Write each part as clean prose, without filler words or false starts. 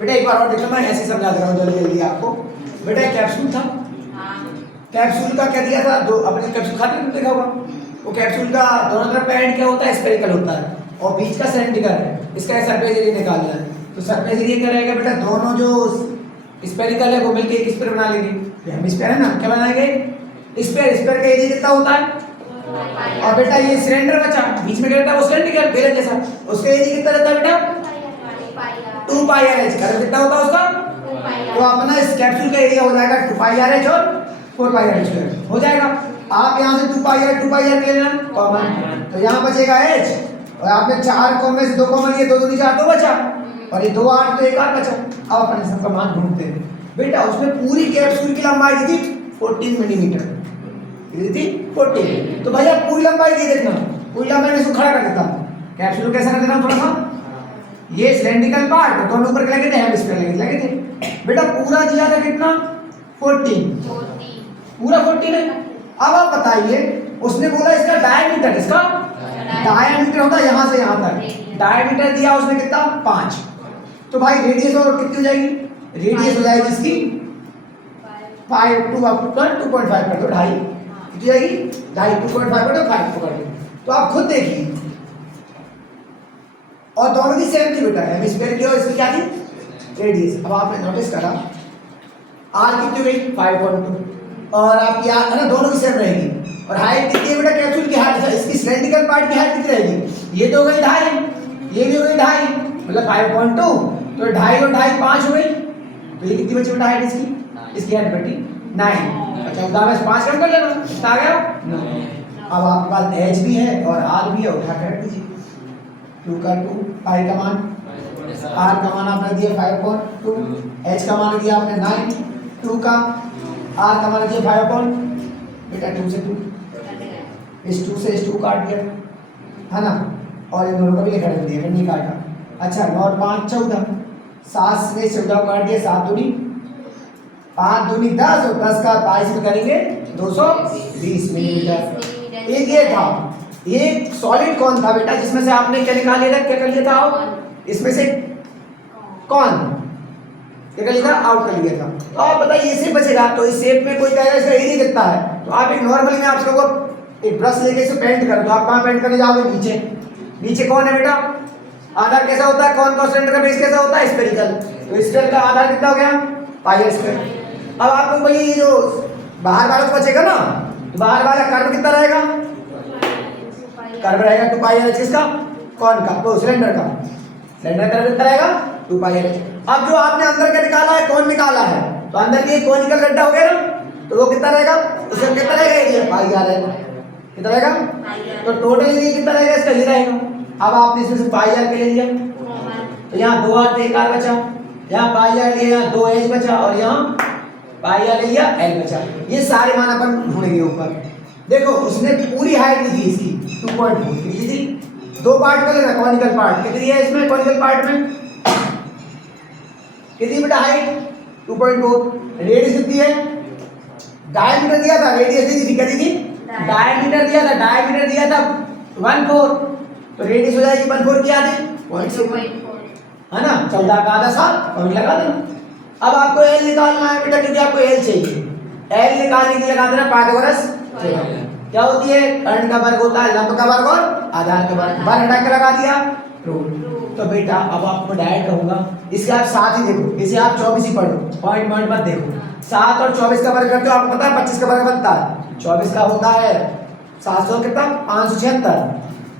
बेटा एक बार और देख लो, मैं ऐसे समझा दे रहा हूँ जल्दी जल्दी आपको। बेटा एक कैप्सूल था, कैप्सूल का क्या दिया था, दो अपने कैप्सूल खाते हैं देखा होगा, वो कैप्सूल का दोनों तरफ का एंड क्या होता है, स्फेरिकल होता है और बीच का सिलेंड्रिकल है। इसका सरफेस एरिया निकालना है, तो सरफेस एरिया क्या रहेगा बेटा, दोनों जो स्फेरिकल है वो मिलके एक स्फीयर बना लेंगे। हम स्फीयर है ना, क्या बनाएंगे, स्फीयर। स्फीयर का एरिया कितना होता है, और बेटा ये सिलेंडर बचा, बीच में क्या रहता है वो सिलेंड्रिकल बेलन जैसा, उसका एरिया कितना रहता है बेटा 2 पाई आर एच। कर्व कितना होता है उसका, तो अपना इस कैप्सूल का एरिया हो जाएगा 2 पाई आर एच और 4 पाई आर एच हो जाएगा। आप यहाँ से 2 पाई आर ले लेना कॉमन, तो यहाँ बचेगा एच, और आपने 4 कॉमन में से 2 कॉमन लिए, 2 2 4 2 बचा, और ये 2 8 तो 1 8 बचा। अब अपने सबका मान ढूंढते हैं। बेटा उसमें पूरी कैप्सूल की लंबाई थी 14 मिलीमीटर, कितनी थी 14। तो भैया पूरी लंबाई दी देखना, पूरी लंबाई में इसको खड़ा कर देता हूँ, कैप्सूल कैसा कर देना थोड़ा सा, ये सिलेंड्रिकल पार्ट दोनों ऊपर लगे थे, हेमिस्फीयर लगे थे। बेटा पूरा दिया था कितना 14, पूरा 14 है। अब आप बताइए, उसने बोला इसका डायमीटर, इसका डायमीटर होता है यहाँ से यहाँ तक, डायमीटर दिया उसने कितना 5। तो भाई रेडियस और कितनी हो जाएगी, रेडियस हो जाएगी इसकी 5 2 अप 2.5 कर दो, 2.5 कितनी जाएगी 2.5, 2.5 कर दो 5 पकड़ लो। तो आप खुद देखिए, और दोनों की सेम थी बेटा, हेमिस्फीयर की और इसकी क्या थी रेडियस। अब आपने नोटिस करा आर कितनी हुई 5.2, और आपकी आर है ना दोनों की सेम रहेगी, और हाइट कितनी है बेटा कैप्सूल की हाइट, इसकी सिलेंड्रिकल पार्ट की हाइट कितनी रहेगी, ये तो हो गई 2.5, ये भी हो गई 2.5, मतलब 5.2, तो 2.5 और 2.5 5 हो गई। तो ये कितनी बची बेटा हाइट इसकी, इसकी हाइट बेटी 9। अच्छा 14 में से 5 कम कर लेना, कितना आ गया 9। अब आपके पास एच भी है और आर भी है, उठा कर रख दीजिए। 2 का 2, पाई का मान, आर का मान आपने दिया 5.2, एच का मान दिया आपने 9, 2 का आर का मान दिया 5. बेटा 2 से 2, इस 2 से इस 2 काट दिया है ना, और इन दोनों का भी लिखा रख दिया, नहीं काटा। अच्छा 9 और 5 14, 7 से 14 काट दिया, 7 दूनी 5 दूनी 10, और 10 का 22 में करेंगे 220 मिलीमीटर। एक ये था, एक सॉलिड कौन था बेटा जिसमें से आपने क्या निकाल लिया था, क्या कर लिया था, इसमें से कौन क्या कर लिया था, आउट कर लिया था। तो आप बताइए ये शेप बचेगा, तो इस शेप में कोई कहेगा इसका एरिया कितना है, तो आप एक नॉर्मली में आप लोगों एक ब्रश लेके इसे पेंट कर दो। आप कहाँ पेंट करने जाओगे, नीचे, नीचे कौन है बेटा, आधार कैसा होता है, कौन सिलेंडर का बेस कैसा होता है स्फेरिकल, तो स्फेयर का आधार कितना हो गया पाई आर स्क्वायर। अब आपको भाई ये जो बाहर वाला तो बचेगा ना, तो बाहर वाला कर्व कितना रहेगा, कर्व रहेगा 2 पाई आर एच, किसका कौन का, वो सिलेंडर का, सिलेंडर कर्व कितना रहेगा 2 पाई आर एच। अब जो आपने अंदर का निकाला है, कौन निकाला है, तो अंदर की कोनिकल गड्ढा हो गया ना, तो वो कितना रहेगा, उसका कितना रहेगा एरिया पाई आर एच, कितना रहेगा, तो टोटल एरिया कितना रहेगा इसका, ये रहेगा। अब आपने इसमें से पाई आर के ले लिया, तो यहाँ 2 आर 1 आर बचा, यहाँ पाई आर लिया, यहाँ 2 एच बचा, और यहाँ पाई आर ले लिया एल बचा। ये सारे मान अपन ढूंढेंगे ऊपर। देखो उसने पूरी हाइट ली थी इसकी 2.4, कितनी थी, 2 पार्ट कर लेना, कॉनिकल पार्ट कितनी है इसमें, कॉनिकल पार्ट में कितनी बेटा हाइट 2.4, रेडियस कितनी है, डायमीटर दिया था, रेडियस दी थी, कितनी थी डायमीटर दिया था, डायमीटर दिया था 1.4, तो रेडियस हो जाएगी 1.4 की आधी 0.7 है ना, 14 का आधा 7 और लगा देना। अब आपको एल निकालना है बेटा, क्योंकि आपको एल चाहिए, एल निकालने के लिए लगा देना पाइथागोरस थ्योरम। क्या होती है, कर्ण का वर्ग होता है लंब का वर्ग और आधार का वर्ग, वर्ग हटा के लगा दिया रूट। तो बेटा अब आपको डायरेक्ट कहूंगा, इसके आप साथ ही देखो, इसे आप 24 ही पढ़ो, पॉइंट पॉइंट मत देखो। 7 और 24 का वर्ग करते हो, आपको पता है 25 का वर्ग बनता है, 24 का होता है 700 कितना 576,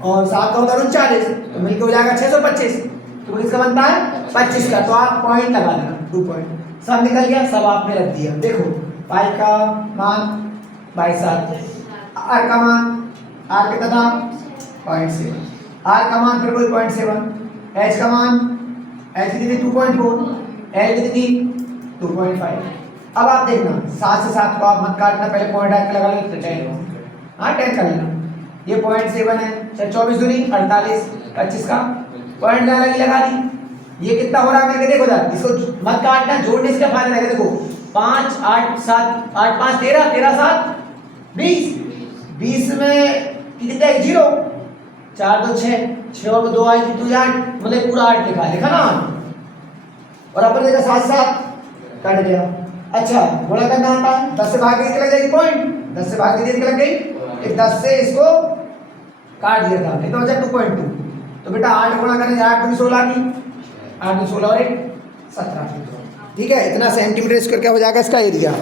और 7 का होता है 39, तो मिलकर हो जाएगा 625, तो किसका बनता है 25 का। तो आप पॉइंट लगा देना, 2 पॉइंट, सब निकल गया, सब आपने रख दिया। देखो पाई का मान 22, आर का मान, आर कितना था 0.7, आर का मान फिर कोई 0.7, एच का मान, एच कितनी थी 2.4, एल कितनी थी 2.5। अब आप देखना 7 से 7 को आप मत काटना, पहले पॉइंट आके लगा लेते 10, हाँ 10 कर लेना, ये 0.7 है, 24 दूनी 48, 25 का पॉइंट लगा दी। ये कितना हो रहा है करके देखो जरा, इसको मत काटना, जोड़ने से क्या फायदा रहेगा, देखो 5 8 7 8 5 13, 13 7 20, 20 में कितने 0, 4 2 6, 6 और 2 आई थी 2 8, मतलब पूरा 8 लिखा, लिखा ना, और अपन देखा 7 7 कट गया। अच्छा गुणा करना आता है, 10 से भाग के लग जाएगी पॉइंट, 10 से भाग के लग गई, एक 10 से इसको काट दिया था, नहीं तो बचा 2.2। तो बेटा 8 गुणा करें, 8 दूनी 16 की, 8 दूनी 16 और 1 17। ठीक है, इतना सेंटीमीटर स्क्वायर क्या हो जाएगा इसका एरिया।